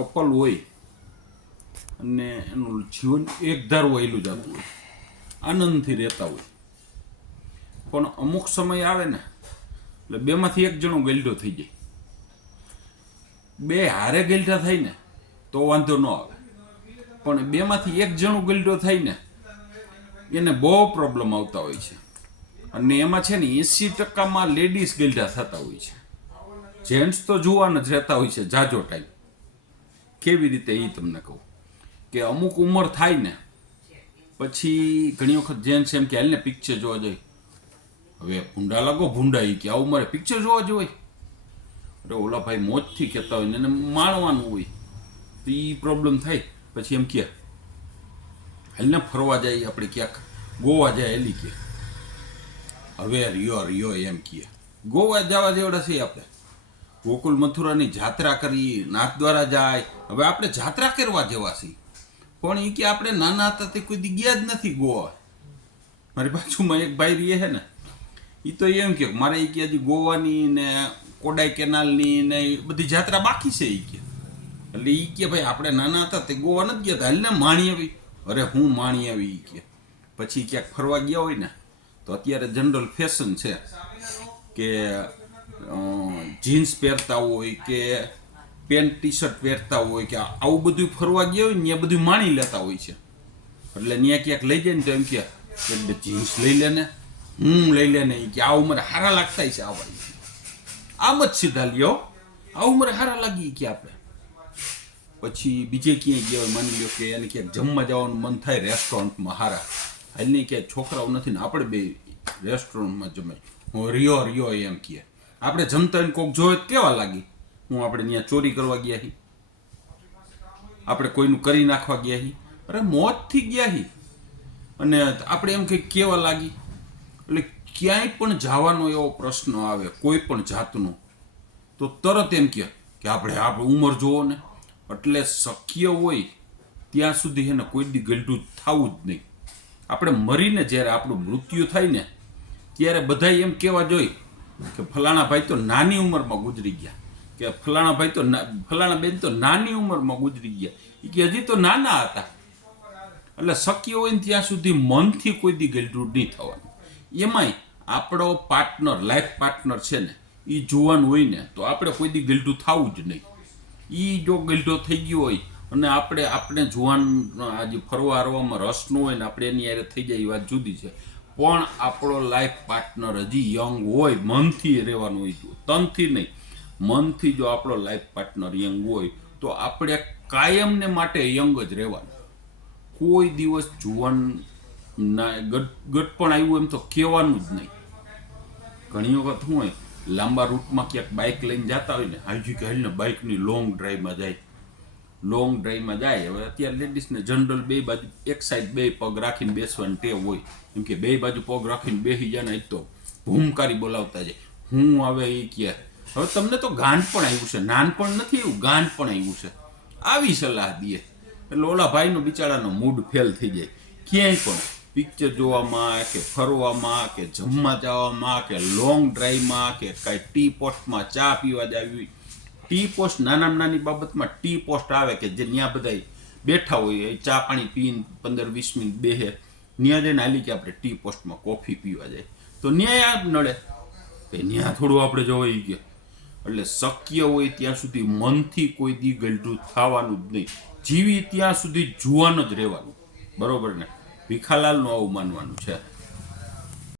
Couple હોય અને એનું જીવન એકધારું વહેલું જતું હોય, આનંદથી રહેતા હોય, પણ અમુક સમય આવે ને એટલે બેમાંથી એક જણો ગલઢો થઈ જાય. બે હારે ગલઢા થાય ને તો વાંધો ન આવે, પણ બેમાંથી એક જણું ગલઢો થાય ને એને બહુ પ્રોબ્લેમ આવતા હોય છે. અને એમાં છે ને 80% લેડીઝ ગલઢા થતા હોય છે. જેન્ટ્સ તો જુવાન જ રહેતા હોય છે જાજો ટાઈમ. કેવી રીતે એ તમને કહું કે અમુક ઉંમર થાય ને પછી ઘણી વખત જેન્ટ્સ એમ કે હાલ ને પિક્ચર જોવા જાય. હવે ભૂંડા લાગો ભૂંડા એ કે આ ઉંમરે પિક્ચર જોવા જોઈએ. અરે ઓલા ભાઈ મોજથી કહેતા હોય ને એને માણવાનું હોય તો એ પ્રોબ્લેમ થાય. પછી એમ કે હાલ ને ફરવા જાય આપણે ક્યાંક ગોવા જાય એલી કે હવે રિયો એમ કહે ગોવા જવા જેવડા છે આપણે. ગોકુલ મથુરાની જાત્રા કરી, નાથદ્વારા જાય. હવે આપણે જાત્રા કરવા જેવા છીએ, પણ એ કે આપણે નાના હતા તે કોઈ દી ગયા જ નથી ગોવા. મારી બાજુમાં એક ભાઈ રહે છે ને, એ તો એમ કે મારે એ કે હજી ગોવાની ને કોડાઈ કેનાલની ને બધી જાત્રા બાકી છે એ કે. એટલે એ કે ભાઈ આપણે નાના હતા તે ગોવા નથી ગયા હતા, હાલ ને માણી આવી. અરે હું માણી આવી એ કે. પછી ક્યાંક ફરવા ગયા હોય ને તો અત્યારે જનરલ ફેશન છે કે જીન્સ પહેરતા હોય કે પેન્ટ ટી શર્ટ પહેરતા હોય કે આવું બધું ફરવા ગયા હોય ને ત્યાં બધું માણી લેતા હોય છે. એટલે ત્યાં ક્યાંક લઈ જાય ને તો એમ કે જીન્સ લઈ લે ને, હું લઈ લે ને એ કે આ ઉંમરે હારા લાગતા છે. આ ભાઈ આમ જ સીધા લ્યો, આ ઉંમરે હારા લાગી કે આપણે. પછી બીજે ક્યાંય ગયા હોય, માની લો કે એને ક્યાંક જમવા જવાનું મન થાય રેસ્ટોરન્ટમાં હારા, હાલ નહીં ક્યાંય છોકરાઓ નથી ને આપણે બે રેસ્ટોરન્ટમાં જમાય. હું રિયો એમ કહે આપણે જમતા હોય કોઈક જોવે કેવા લાગી. હું આપણે ત્યાં ચોરી કરવા ગયા હી, આપણે કોઈનું કરી નાખવા ગયા હી, અરે મોતથી ગયા હી. અને આપણે એમ કંઈક કેવા લાગી. એટલે ક્યાંય પણ જવાનો એવો પ્રશ્ન આવે કોઈ પણ જાતનો તો તરત એમ કહે કે આપણે ઉંમર જોવો ને. એટલે શક્ય હોય ત્યાં સુધી એને કોઈ દી ગલઢું થવું જ નહીં. આપણે મરીને જ્યારે આપણું મૃત્યુ થાય ને ત્યારે બધા એમ કહેવા જોઈએ કે ફલાણા ભાઈ તો નાની ઉંમરમાં ગુજરી ગયા, કે ફલાણા ભાઈ તો ફલાણા બેન તો નાની ઉંમરમાં ગુજરી ગયા, એ કે હજી તો નાના હતા. એટલે શક્ય હોય ને ત્યાં સુધી મનથી કોઈ દી ગલઢું નહીં થવાનું. એમાંય આપણો પાર્ટનર, લાઈફ પાર્ટનર છે ને એ જુવાન હોય ને તો આપણે કોઈ દી ગલઢું થવું જ નહીં. એ જો ગલઢો થઈ ગયો હોય અને આપણે જુવાન આજે ફરવા હરવામાં રસ ન હોય ને આપણે એની યારે થઈ જાય એ વાત જુદી છે. પણ આપણો લાઈફ પાર્ટનર હજી યંગ હોય, મનથી રહેવાનું હોય, તનથી નહીં મનથી જો આપણો લાઈફ પાર્ટનર યંગ હોય તો આપણે કાયમને માટે યંગ જ રહેવાનું. કોઈ દિવસ જુવાન ના ગટપણ આવ્યું એમ તો કહેવાનું જ નહીં. ઘણી વખત શું હોય લાંબા રૂટમાં ક્યાંક બાઇક લઈને જતા હોય ને હાજી કે હાલને બાઇકની લોંગ ડ્રાઈવમાં જાય. હવે અત્યારે લેડીઝને જનરલ બે બાજુ એક સાઈડ બે પગ રાખીને બેસવાની ટેવ હોય, એમ કે બે બાજુ પગ રાખીને બેસી જાય ને એ તો ભૂમકારી બોલાવતા જાય. હું આવે એ કે હવે તમને તો ગાંઠ પણ આવ્યું છે, નાનપણ નથી એવું, ગાંઠ પણ આવ્યું છે, આવી સલાહ દે. એટલે ઓલા ભાઈનો બિચારાનો મૂડ ફેલ થઈ જાય. ક્યાંય પણ પિક્ચર જોવામાં કે ફરવામાં કે જમવા જવામાં કે લોંગ ડ્રાઈવમાં કે કાંઈ ટી પોસ્ટમાં ચા પીવા જાવી. ટી પોસ્ટ નાનામાં નાની બાબતમાં ટી પોસ્ટ આવે કે જે ત્યાં બધા બેઠા હોય ચા પાણી પીને 15-20 મિનિટ બેસે, ત્યાં જઈને હાલી કે આપણે ટી પોસ્ટમાં કોફી પીવા જાય તો ન્યાય આપ નડે ત્યાં થોડું આપણે જોવાઈ ગયા. એટલે શક્ય હોય ત્યાં સુધી મનથી કોઈ દી ગલઢું થવાનું જ નહીં. જીવી ત્યાં સુધી જુવાન જ રહેવાનું. બરોબર ને? ભીખાલાલનું આવું માનવાનું છે.